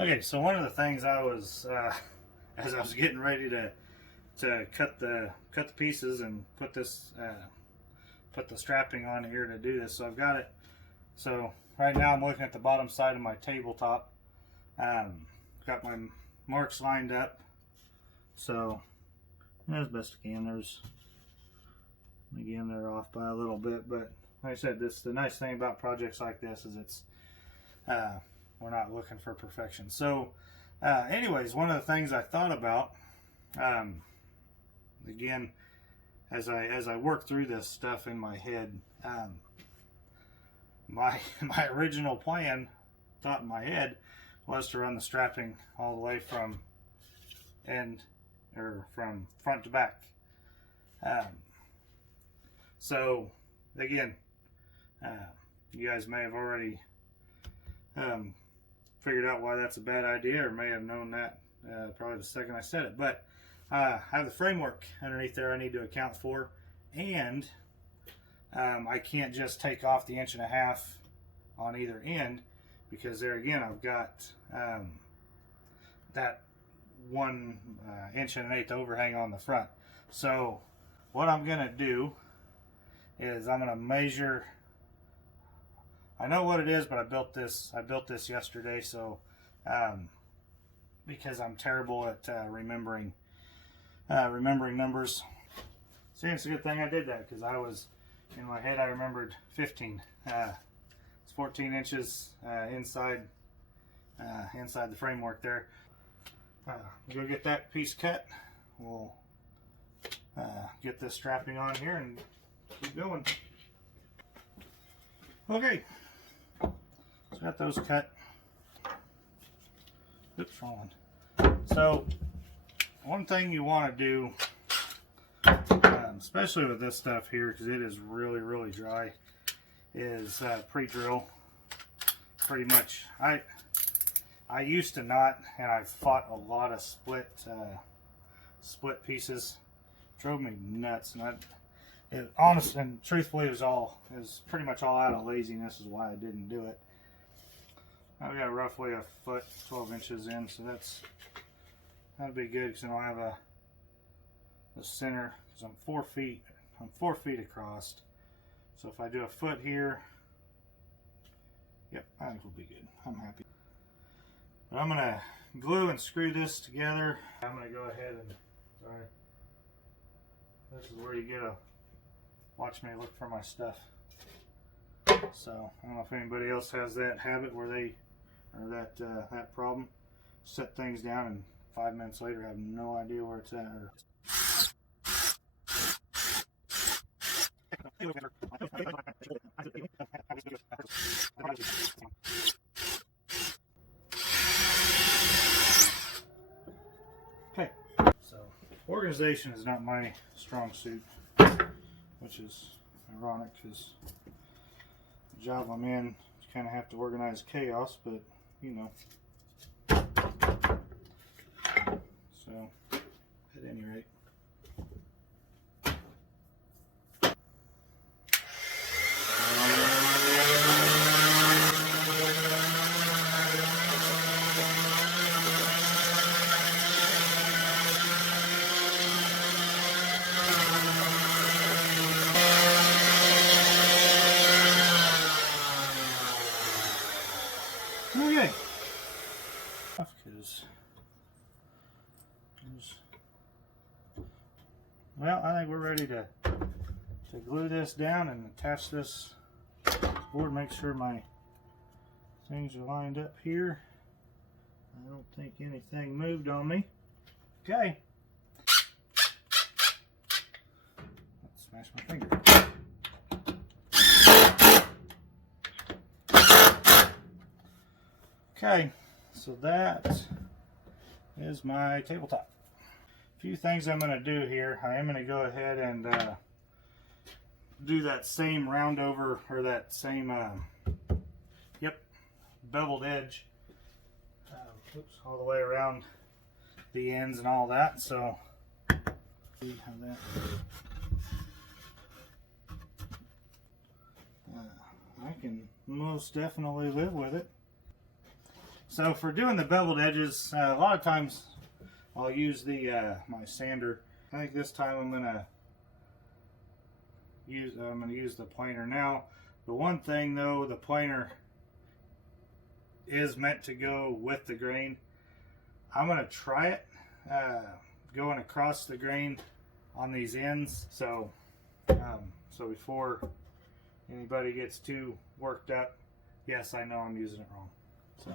Okay, so one of the things I was, as I was getting ready to cut the pieces and put this put the strapping on here to do this, so I've got it. So right now I'm looking at the bottom side of my tabletop. Got my marks lined up, so as best I can. There's, again, they're off by a little bit, but like I said, the nice thing about projects like this is it's we're not looking for perfection. So anyways, one of the things I thought about, again, as I work through this stuff in my head, my original plan, thought in my head, was to run the strapping all the way from from front to back. So again, you guys may have already figured out why that's a bad idea, or may have known that probably the second I said it. But I have the framework underneath there I need to account for, and I can't just take off the 1.5 inches on either end, because there again I've got that 1 1/8 inch overhang on the front. So what I'm gonna do is I'm gonna measure. I know what it is, but I built this yesterday, so because I'm terrible at remembering numbers. See, it's a good thing I did that, because I was, in my head, I remembered 15. It's 14 inches inside the framework there. Go get that piece cut. We'll get this strapping on here and keep going. Okay, so got those cut. Oops, wrong one. So one thing you want to do, especially with this stuff here, because it is really dry, is pre-drill. Pretty much, I used to not, and I fought a lot of split pieces. Drove me nuts, and honest and truthfully, it was pretty much all out of laziness is why I didn't do it. I've got roughly 1 foot 12 inches in, so that'd be good, because then I'll have the center, because I'm 4 feet across. So if I do 1 foot here, yep, I think we'll be good. I'm happy. But I'm gonna glue and screw this together. I'm gonna go ahead and, sorry, this is where you get to watch me look for my stuff. So I don't know if anybody else has that habit where they, or that problem, set things down and 5 minutes later have no idea where it's at. Okay, so organization is not my strong suit, which is ironic, because the job I'm in, you kind of have to organize chaos, but you know. So at any rate, okay. Well, I think we're ready to glue this down and attach this board. Make sure my things are lined up here. I don't think anything moved on me. Okay. Let's smash my finger. Okay, so that is my tabletop. A few things I'm going to do here. I am going to go ahead and do that same round over, or that same beveled edge, all the way around the ends and all that. So see how that I can most definitely live with it. So for doing the beveled edges, a lot of times I'll use the my sander. I think this time I'm gonna use the planer. Now, the one thing though, the planer is meant to go with the grain. I'm gonna try it going across the grain on these ends. So before anybody gets too worked up, yes, I know I'm using it wrong. So,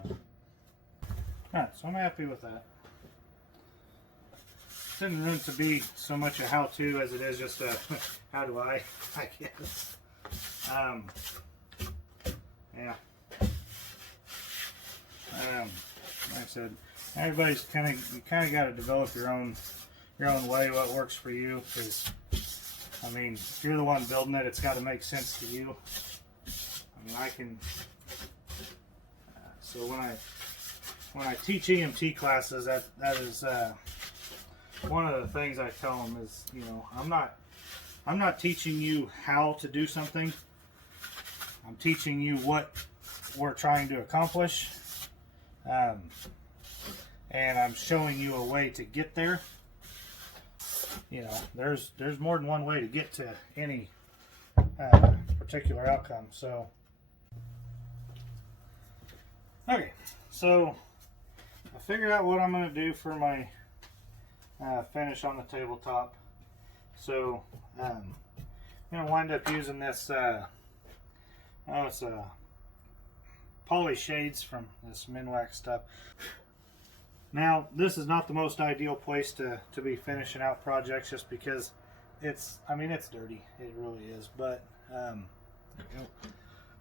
alright, so I'm happy with that. It didn't meant to be so much a how-to as it is just a how do I guess. Yeah. Like I said, everybody's you kind of got to develop your own way, what works for you. Because I mean, if you're the one building it, it's got to make sense to you. I mean, I can. So when I teach EMT classes, that is one of the things I tell them is, you know, I'm not teaching you how to do something. I'm teaching you what we're trying to accomplish, and I'm showing you a way to get there. You know, there's more than one way to get to any particular outcome. So, okay, so I figured out what I'm going to do for my finish on the tabletop. So I'm going to wind up using this. It's a poly shades from this Minwax stuff. Now, this is not the most ideal place to be finishing out projects, just because it's dirty. It really is. But there we go.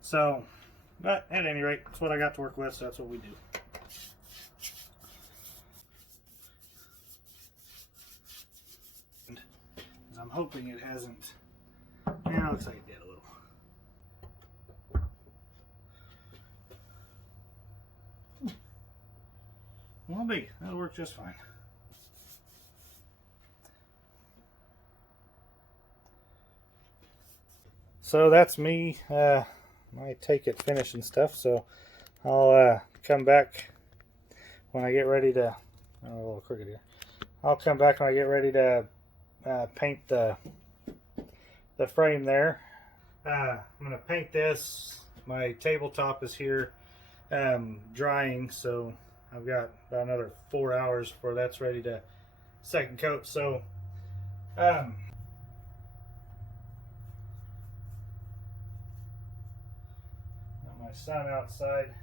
So, but at any rate, that's what I got to work with, so that's what we do. I'm hoping it hasn't. Yeah, it looks like it did a little. Won't be. That'll work just fine. So that's me. My take at finishing stuff. So I'll come back when I get ready to. Oh, a little crooked here. I'll come back when I get ready to paint the frame there. I'm going to paint this. My tabletop is here drying, so I've got about another 4 hours before that's ready to second coat. So got my son outside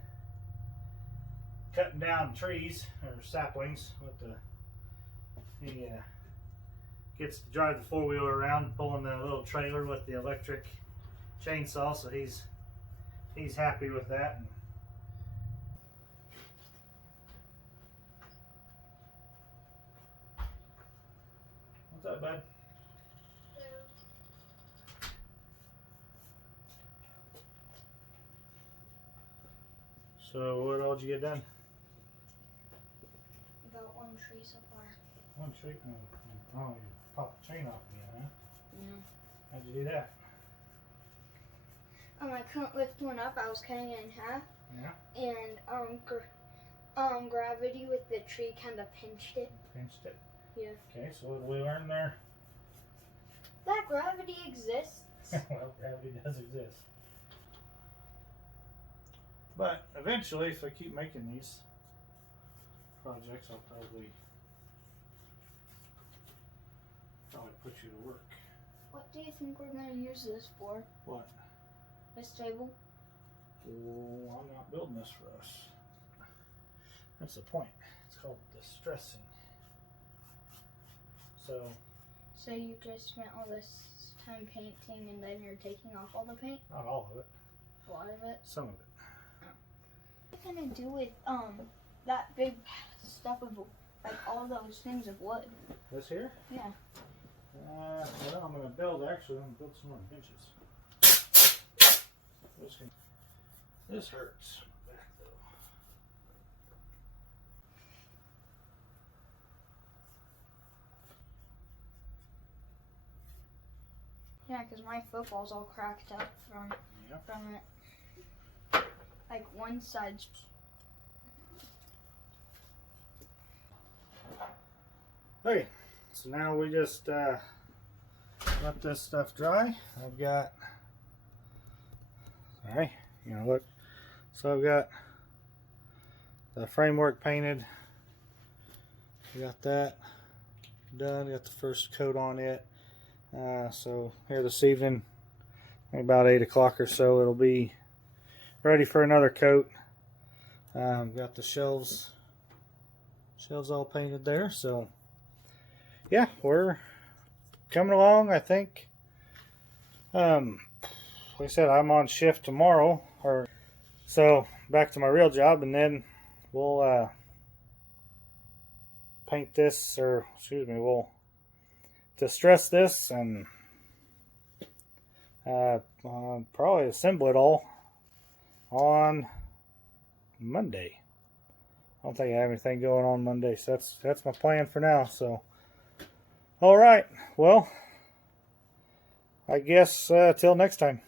cutting down trees or saplings with he gets to drive the four-wheeler around, pulling the little trailer with the electric chainsaw, so he's happy with that. What's up, bud? So what all did you get done? About one tree so far. One tree? Oh, you popped the chain off again, huh? Yeah. How'd you do that? I couldn't lift one up. I was cutting it in half. Yeah. And gravity with the tree kind of pinched it. Pinched it? Yeah. Okay, so what did we learn there? That gravity exists. Well, gravity does exist. But eventually, if I keep making these projects, I'll probably put you to work. What do you think we're going to use this for? What? This table? Oh, I'm not building this for us. That's the point. It's called distressing. So you just spent all this time painting and then you're taking off all the paint? not all of it. A lot of it? Some of it. What are you going to do with that big stuff of like all those things of wood? This here? Yeah. Well, I'm going to build some more benches. This hurts my back though. Yeah, because my football's all cracked up from it. Like one side's Okay, so now we just let this stuff dry. I've got, sorry, you know, look. So I've got the framework painted. We got that done. Got the first coat on it. So here this evening, about 8 o'clock or so, it'll be ready for another coat. Got the shelves all painted there. So yeah, we're coming along, I think. Like I said, I'm on shift tomorrow, so back to my real job, and then we'll paint this, or excuse me, we'll distress this and probably assemble it all on Monday. I don't think I have anything going on Monday, so that's my plan for now. So, all right, well, I guess till next time.